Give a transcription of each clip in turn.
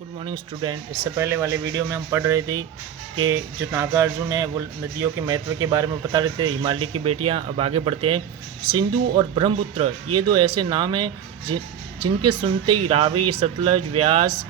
Good morning student. इससे पहले वाले वीडियो में हम पढ़ रहे थे कि जो नागार्जुन है वो नदियों के महत्व के बारे में बता रहे थे, हिमालय की बेटियां। अब आगे बढ़ते हैं। सिंधु और ब्रह्मपुत्र ये दो ऐसे नाम हैं जिनके सुनते ही रावी, सतलज, व्यास,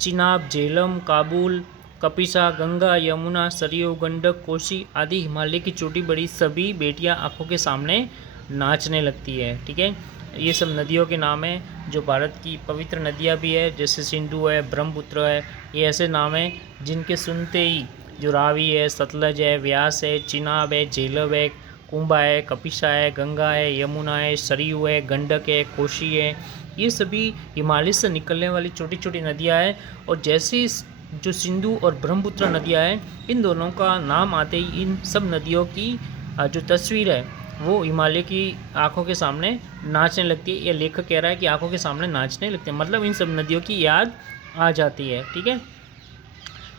चिनाब, झेलम, काबुल, कपिसा, गंगा, यमुना, सरयू, गंडक, कोसी आदि हिमालय की छोटी बड़ी सभी बेटियां आंखों के सामने नाचने लगती है। ठीक है, ये सब नदियों के नाम हैं जो भारत की पवित्र नदियाँ भी है, जैसे सिंधु है, ब्रह्मपुत्र है। ये ऐसे नाम हैं जिनके सुनते ही जो रावी है, सतलज है, व्यास है, चिनाब है, झेलम है, कुंभा है, कपिसा है, गंगा है, यमुना है, सरयू है, गंडक है, कोसी है, ये सभी हिमालय से निकलने वाली छोटी छोटी नदियाँ हैं। और जैसे जो सिंधु और ब्रह्मपुत्र नदियाँ हैं, इन दोनों का नाम आते ही इन सब नदियों की जो तस्वीर है वो हिमालय की आंखों के सामने नाचने लगती है। यह लेखक कह रहा है कि आंखों के सामने नाचने लगते हैं, मतलब इन सब नदियों की याद आ जाती है। ठीक है,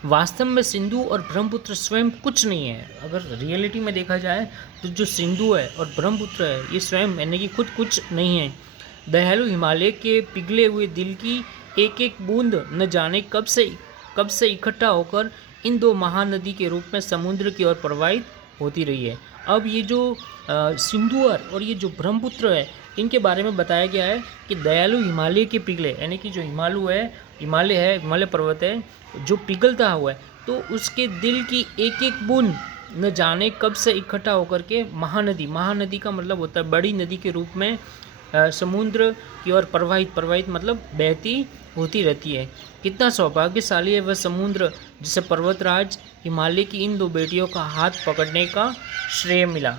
वास्तव में सिंधु और ब्रह्मपुत्र स्वयं कुछ नहीं है। अगर रियलिटी में देखा जाए तो जो सिंधु है और ब्रह्मपुत्र है ये स्वयं यानी कि खुद कुछ नहीं है। दयालु हिमालय के पिघले हुए दिल की एक एक बूंद न जाने कब से इकट्ठा होकर इन दो महानदी के रूप में समुद्र की ओर प्रवाहित होती रही है। अब ये जो सिंधु और ये जो ब्रह्मपुत्र है इनके बारे में बताया गया है कि दयालु हिमालय के पिघले यानी कि जो हिमालय पर्वत है जो पिघलता हुआ है, तो उसके दिल की एक एक बूंद न जाने कब से इकट्ठा होकर के महानदी का मतलब होता है बड़ी नदी के रूप में समुद्र की ओर प्रवाहित मतलब बहती होती रहती है। कितना सौभाग्यशाली है वह समुद्र जिसे पर्वतराज हिमालय की इन दो बेटियों का हाथ पकड़ने का श्रेय मिला।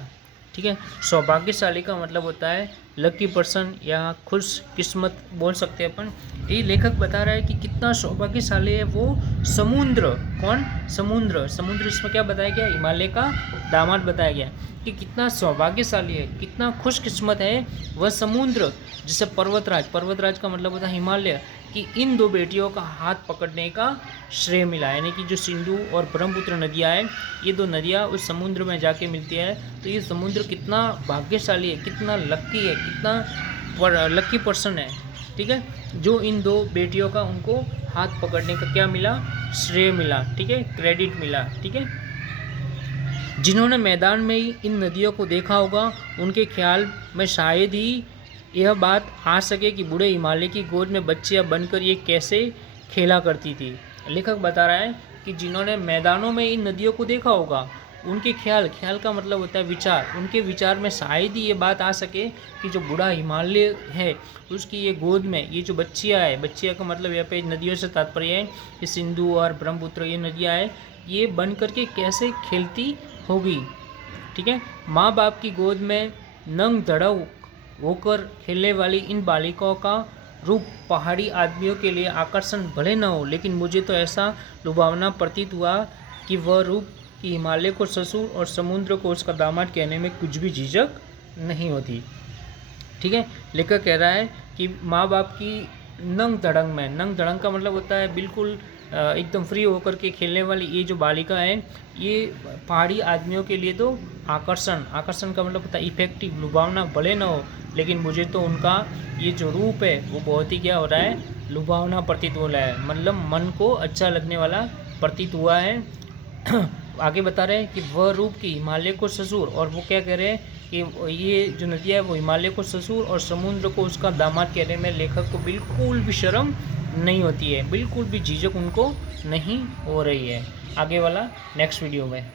ठीक है, सौभाग्यशाली का मतलब होता है लकी पर्सन या खुश किस्मत बोल सकते हैं अपन। ये लेखक बता रहा है कि कितना सौभाग्यशाली है वो समुद्र। कौन? समुद्र इसमें क्या बताया गया? हिमालय का दामाद बताया गया कि कितना सौभाग्यशाली है, कितना खुशकिस्मत है वह समुद्र जिसे पर्वतराज का मतलब होता है हिमालय कि इन दो बेटियों का हाथ पकड़ने का श्रेय मिला। यानी कि जो सिंधु और ब्रह्मपुत्र नदियाँ हैं ये दो नदियाँ उस समुद्र में जाके मिलती है, तो ये समुद्र कितना भाग्यशाली है, कितना लक्की है, कितना लक्की पर्सन है। ठीक है, जो इन दो बेटियों का उनको हाथ पकड़ने का क्या मिला? श्रेय मिला। ठीक है, क्रेडिट मिला। ठीक है, जिन्होंने मैदान में ही इन नदियों को देखा होगा उनके ख्याल में शायद ही यह बात आ सके कि बूढ़े हिमालय की गोद में बच्चियां बनकर ये कैसे खेला करती थी। लेखक बता रहा है कि जिन्होंने मैदानों में इन नदियों को देखा होगा उनके ख्याल का मतलब होता है विचार, उनके विचार में शायद ही ये बात आ सके कि जो बूढ़ा हिमालय है उसकी ये गोद में ये जो बच्चियाँ का मतलब यहाँ पे नदियों से तात्पर्य है कि सिंधु और ब्रह्मपुत्र ये नदियाँ है ये बन करके कैसे खेलती होगी। ठीक है, माँ बाप की गोद में नंग धड़क होकर खेलने वाली इन बालिकाओं का रूप पहाड़ी आदमियों के लिए आकर्षण भले न हो, लेकिन मुझे तो ऐसा लुभावना प्रतीत हुआ कि वह रूप कि हिमालय को ससुर और समुद्र को उसका दामाद कहने में कुछ भी झिझक नहीं होती। ठीक है, लेखक कह रहा है कि माँ बाप की नंग धड़ंग का मतलब होता है बिल्कुल एकदम फ्री होकर के खेलने वाली ये जो बालिका है ये पहाड़ी आदमियों के लिए तो आकर्षण का मतलब होता है इफेक्टिव, लुभावना भले ना हो, लेकिन मुझे तो उनका ये जो रूप है वो बहुत ही क्या हो रहा है? लुभावना प्रतीत हो रहा है, मतलब मन को अच्छा लगने वाला प्रतीत हुआ है। आगे बता रहे हैं कि वह रूप की हिमालय को ससुर, और वो क्या कह रहे हैं कि ये जो नदियाँ है वो हिमालय को ससुर और समुद्र को उसका दामाद कहने में लेखक को बिल्कुल भी शर्म नहीं होती है, बिल्कुल भी झिझक उनको नहीं हो रही है। आगे वाला नेक्स्ट वीडियो में।